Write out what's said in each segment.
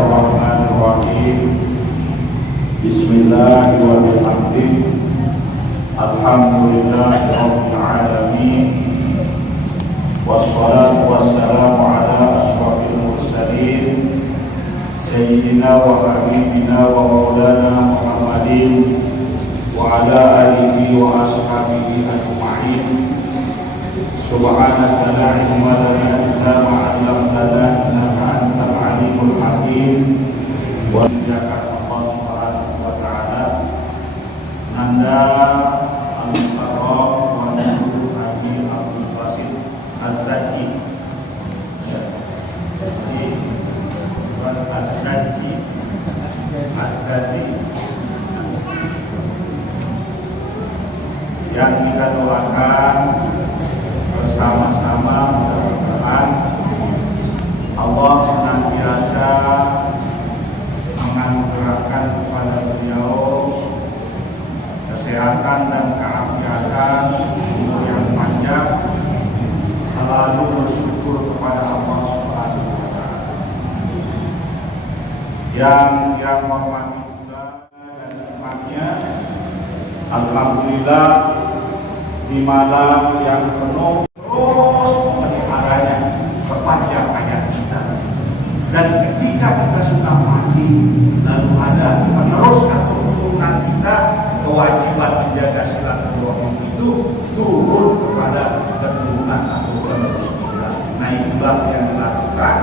Bismillahirrahmanirrahim. Bismillahirrahmanirrahim. Alhamdulillahirabbil alamin. Wassalatu wassalamu ala asyrafil mursalin sayyidina wa habibina wa maulana Muhammadin wa ala alihi wa ashabihi ajma'in. Subhanaka la ilma lana illa ma 'allamtana innaka antal alimul hakim. Wa iyaka Allah subhanahu wa ta'ala nanda al-mukarram wa nurul Nabi Abdul Basit Az-Zaki. Jadi Az-Zaki Az-Zaki yang kita doakan bersama-sama, mudah-mudahan Allah senantiasa menganugerahkan kepada beliau kesehatan dan keafiatan, umur yang panjang, selalu bersyukur kepada Allah Subhanahu wa Ta'ala. Yang menghormati pula dan imannya, alhamdulillah di malam yang penuh terus memeliharanya sepanjang hayat kita. Dan ketika kita sudah mati, lalu ada peneruskan keturunan kita, kewajiban menjaga silaturahim itu turun kepada keturunan atau penerus kita. Nah, itulah yang dilakukan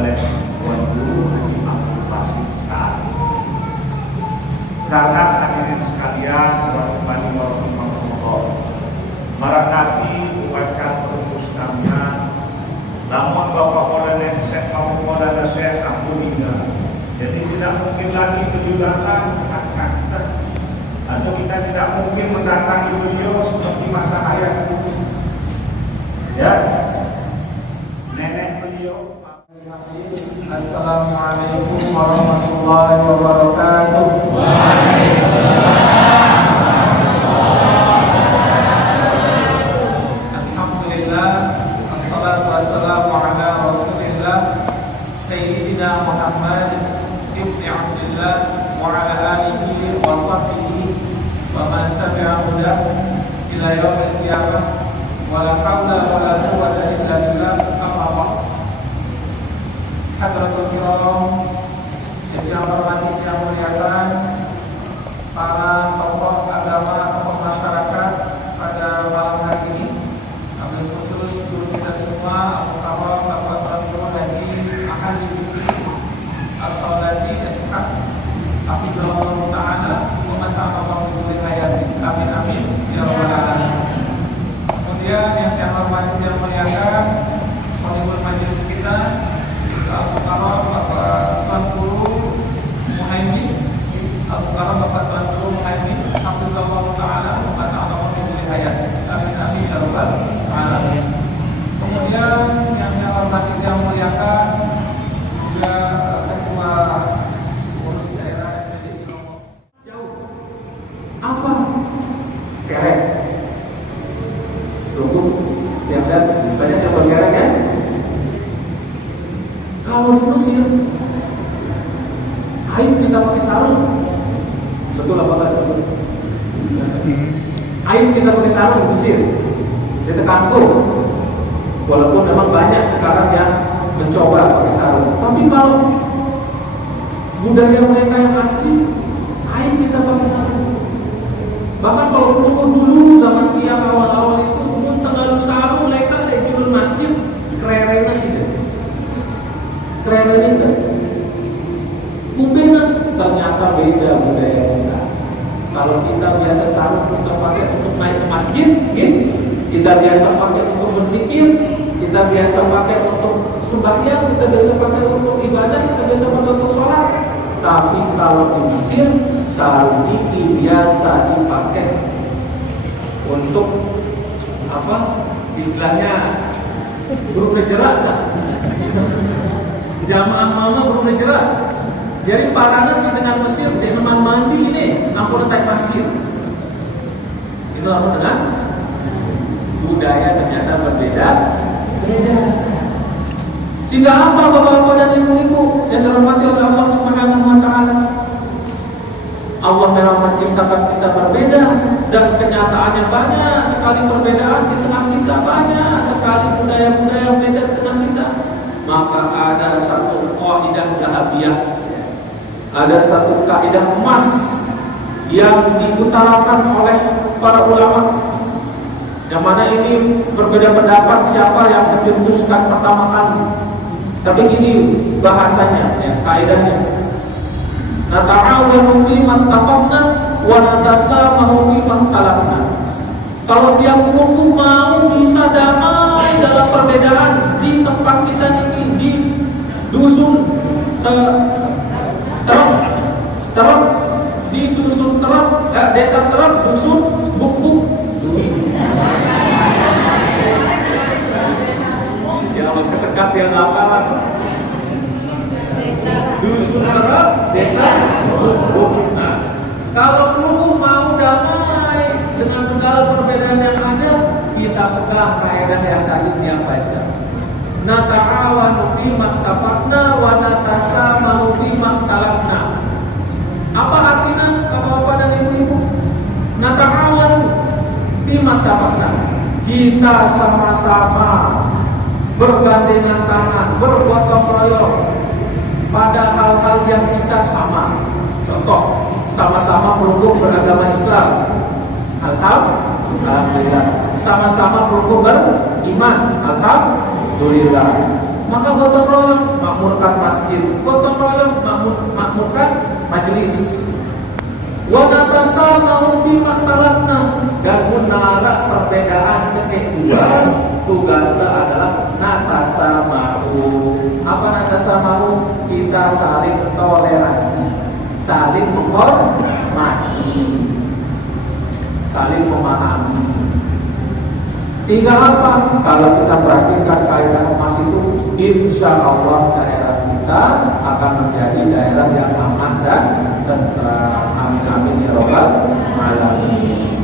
oleh Tuan Guru Abdul Basit saat ini. Karena hadirin sekalian, warahmatullahi barangkali buatkan perpustakamnya lamun Bapak Maulana Syekh Maulana Syekh Sambudiga. Jadi tidak mungkin lagi berjualan atau kita tidak mungkin mendatangi beliau seperti masa hayat ya nenek beliau. Assalamualaikum warahmatullahi wabarakatuh. Muhammad ibn Abdullah wa ala alihi wa sahbihi wa man tabi'ahu ila yaumil qiyamah wa la hawla wa la quwwata illa billah. Amma ba'd. Hadratul kiram yang hormati yang muliakan para tokoh agama, tokoh masyarakat pada malam hari ini, kami khusus guru kita semua Al-Mukarram Bapak Tuan Haji Ahli As-Salati Ashab Hafizahullah Ta'ala wa mata'amah bidul hayati. Amin amin ya rabbal alamin. Kemudian yang hormati yang muliakan Sohibul Majelis kita Al-Mukarram Bapak Tuan Guru Muhaimin, Al-Mukarram Bapak Tuan Guru Muhaimin Hafizahullah Ta'ala wa mata'amah bidul hayati. Amin amin ya rabbal alamin. Kemudian yang hormati yang muliakan juga ketua pengurus daerah MPD Lombok. Jauh apa? Kerek. Tunggu, lihat banyak yang berkerek kan? Kalau di Mesir, air kita pakai sarung. Betul apa enggak? Air kita pakai sarung di Mesir. Kita kampung. Walaupun memang banyak sekarang yang mencoba pakai sarung, tapi kalau budaya mereka yang asli, air kita pakai sarung. Bahkan kalau dulu zaman tiang awal-awal itu, tengah sarung mereka lejulun masjid kererena sih, kererena itu. Kubenan ternyata beda budaya kita. Kalau kita biasa sarung kita pakai untuk naik ke masjid, kita biasa pakai untuk berzikir, kita biasa pakai untuk sembahyang, kita biasa pakai untuk ibadah, kita biasa pakai untuk sholat. Tapi kalau di Mesir, sarung ini biasa dipakai untuk apa? Istilahnya burung kejerak, jamaah mama burung kejerak. Jadi parana sih dengan Mesir, dengan mandi ini, ampun naik masjid. Itu apa dengan budaya ternyata berbeda. Sehingga apa bapak-bapak dan ibu-ibu yang dirahmati oleh Allah tarbiyah. Ada satu kaidah emas yang diutarakan oleh para ulama, yang mana ini berbeda pendapat siapa yang mencetuskan pertama kali. Tapi ini bahasanya, ya, kaidahnya. Nata'awanu fi ma tafaqna wa natasamahu fi ma ikhtalafna. Kalau tiap kubu mau bisa damai dalam perbedaan di tempat kita ini, di dusun terap, di dusun terap, desa terap, dusun buk-buk. Jangan kesekat yang lapangan. Dusun terap, desa buk-buk. Nah, kalau kubu mau damai dengan segala perbedaan yang ada, kita pegang kaidah yang tadi dia baca. Nata'awanu fi mattafaqna wa natasamahu fi makhtalafna. Apa artinya Bapak-bapak dan ibu-ibu? Nata'awanu fi mattafaqna. Kita sama-sama bergandengan tangan, bergotong royong pada hal-hal yang kita sama. Contoh, sama-sama pelukung beragama Islam. Alhamdulillah. Sama-sama pelukung beriman. Alhamdulillah. Maka gotong royong makmurkan masjid, gotong royong makmurkan majelis. Wa natasamahu fi makhtalafna, dan menara perbedaan sekeduan tugasnya adalah natasamahu. Apa natasamahu? Kita saling toleransi, saling menghormati, saling memahami. Sehingga apa? Kalau kita perhatikan kaidah emas itu, insya Allah daerah kita akan menjadi daerah yang aman dan tentram. Amin amin ya robbal alamin.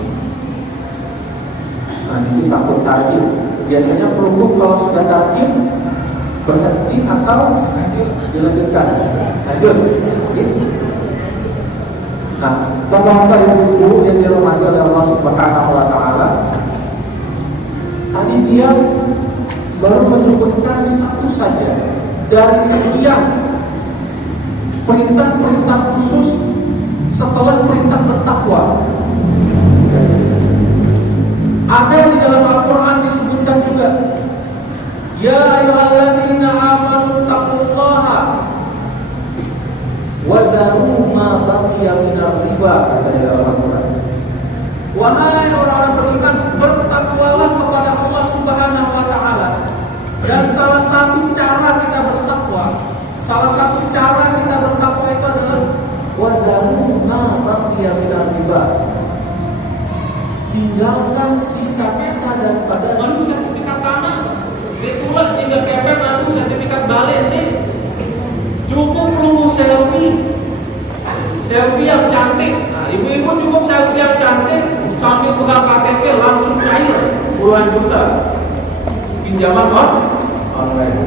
Nah, ini sambut tarhib. Biasanya pelukung kalau sudah tarhib berhenti atau dilanjutkan? Lanjut. Nah, bapak-bapak ibu-ibu yang dirahmati oleh Allah Subhanahu wa taala, tadi dia baru menyebutkan satu saja dari sekian perintah-perintah khusus setelah perintah bertakwa. Ada di dalam Al-Quran disebutkan juga, ya ayyuhalladzina amanu taqullaha wa dharu ma baqiya minar riba, kata di dalam Al-Quran. Wahai orang-orang beriman, bertakwalah kepada Allah Subhanahu wa taala. Dan salah satu cara kita bertakwa, itu adalah wazaru ma baqiya minar riba. Tinggalkan sisa-sisa daripada lalu sertifikat tanah, ditulis tinggal KPR, lalu sertifikat balik nih. Cukup perlu selfie yang cantik. Nah, ibu-ibu cukup selfie yang cantik sambil pegang KTP langsung cair puluhan juta pinjaman online.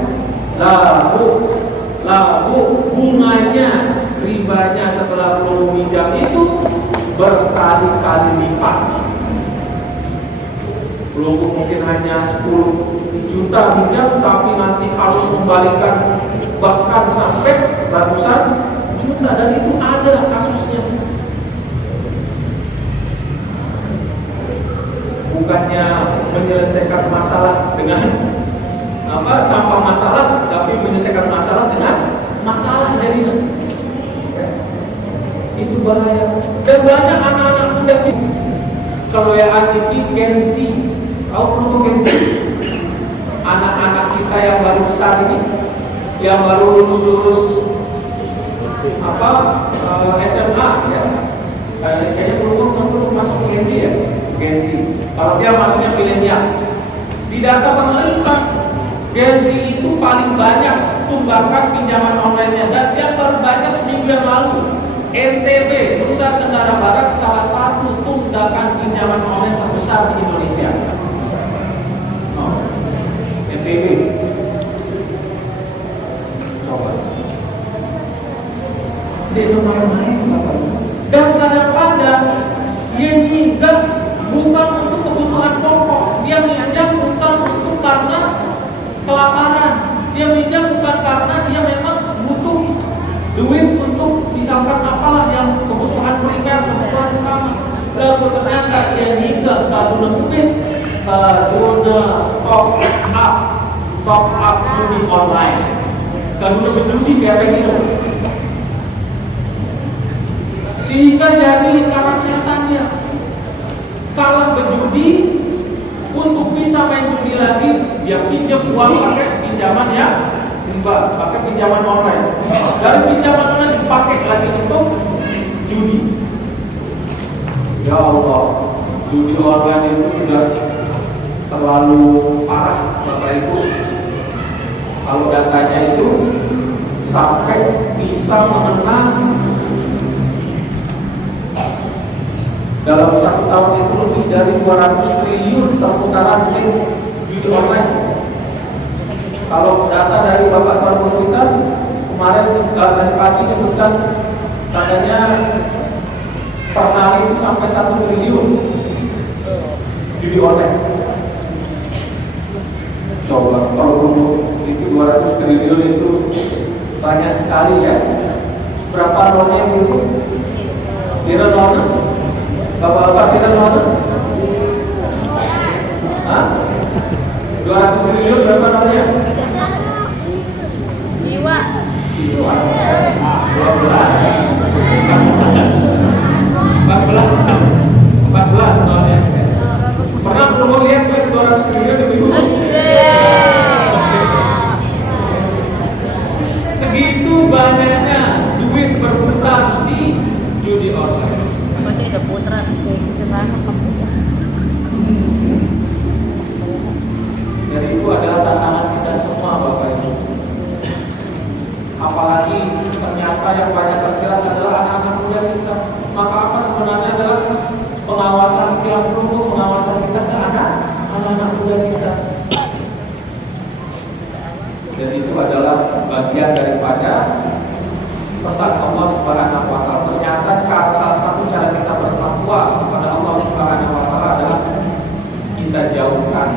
Lalu bunganya, ribanya setelah perlu minjam itu berkali-kali lipat. Belum mungkin hanya 10 juta minjam, tapi nanti harus membalikkan bahkan sampai ratusan juta, dan itu ada kasusnya. Bukannya menyelesaikan masalah dengan tanpa masalah, tapi menyelesaikan masalah dengan masalah jadinya. Itu bahaya. Dan banyak anak-anak muda itu kalau ya ini gengsi. Tahu perlu gengsi? Anak-anak kita yang baru besar ini, yang baru lulus SMA ya. Kayaknya perlu masuk gengsi ya. Gengsi. Kalau dia masuknya milenial. Di data pemerintah, gengsi itu paling banyak tunggakan pinjaman online-nya, dan dia baru baca seminggu yang lalu. NTB, Nusa Tenggara Barat, salah satu tunggakan pinjaman online terbesar di Indonesia. NTB. Coba. Dia main-main, dan kadang-kadang dia hingga bukan untuk kebutuhan pokok, dia minjam bukan untuk karena kelaparan, dia minjam bukan karena dia memang butuh, misalkan apalah yang kebutuhan primer, kebutuhan utama, lalu ternyata ia hingga kaduna mungkin kaduna top up judi online, kaduna berjudi kayak begitu, sehingga jadi lingkaran setannya. Kalau berjudi, untuk bisa main judi lagi, dia pinjam uang pakai pinjaman ya riba, pakai pinjaman online. Dari pinjaman online dipakai lagi untuk judi. Ya Allah, judi online itu sudah terlalu parah, Bapak Ibu. Kalau datanya itu sampai bisa mengenang dalam 1 tahun itu lebih dari 200 triliun perputaran judi online. Kalau data dari Bapak Tuan kita kemarin dari pagi menyebutkan katanya per hari itu sampai 1 triliun judi online. Coba kalau itu 200 triliun itu banyak sekali ya. Berapa nolnya itu? Kira nolnya? Bapak-bapak kira nolnya? Hah? 200 triliun berapa nolnya? 14 nolnya. Pernah belum lihat 200 triliun di minggu? Segitu banyaknya duit berputar di judi online. Ada putra Jadi itu adalah tantangan kita semua, Bapak Ibu. Apalagi ternyata yang banyak terjerat adalah anak-anak muda kita. Maka apa sebenarnya adalah pengawasan yang perlu pengawasan kita ke anak-anak muda kita. Dan itu adalah bagian daripada pesan Allah Subhanahu wa Ta'ala. Ternyata salah satu cara kita bertakwa kepada Allah Subhanahu wa Ta'ala adalah kita jauhkan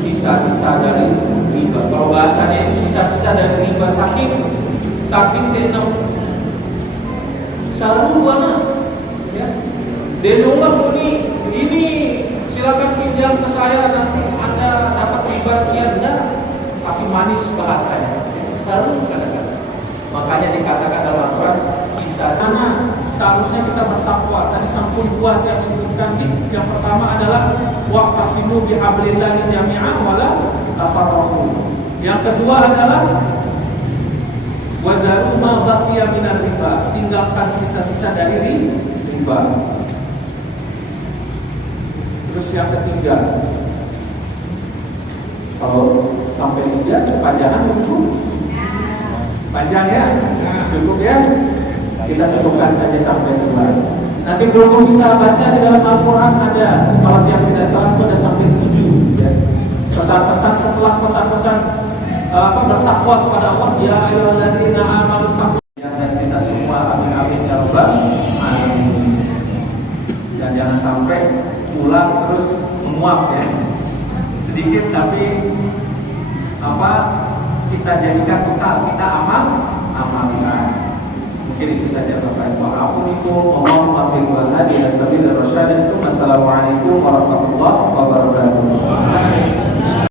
sisa-sisa dari riba. Kalau bahasanya itu sisa-sisa dari riba, saking denam selalu buana ya. Denumlah ini silakan pinjam ke saya, nanti Anda dapat riba sekian, tapi manis bahasanya. Selalu kata-kata. Makanya dikatakan dalam Al-Quran sisa sana seharusnya kita bertakwa. Tadi sampun buah yang disebutkan. Yang pertama adalah waqtasimu bihablillahi jami'an wala tafarraqu. Yang kedua adalah wazaru ma baqiya minar riba, tinggalkan sisa-sisa dari riba. Terus yang ketiga, kalau sampai 3 kepanjangan itu panjang ya, cukup ya. Kita cukupkan saja sampai 2. Nanti belum bisa baca di dalam Al-Quran ada, kalau yang tidak salah itu ada sampai 7 ya. Pesan-pesan setelah pesan-pesan bertakwa kepada Allah, ya ayyuhalladzina amanu taqwa. Dan kita semua amin ya rabbal alamin. Dan jangan sampai pulang terus menguap ya. Sedikit tapi kita jadikan kita amalkan. Mungkin itu saja Bapak Ibu. Assalamualaikum warahmatullahi wabarakatuh.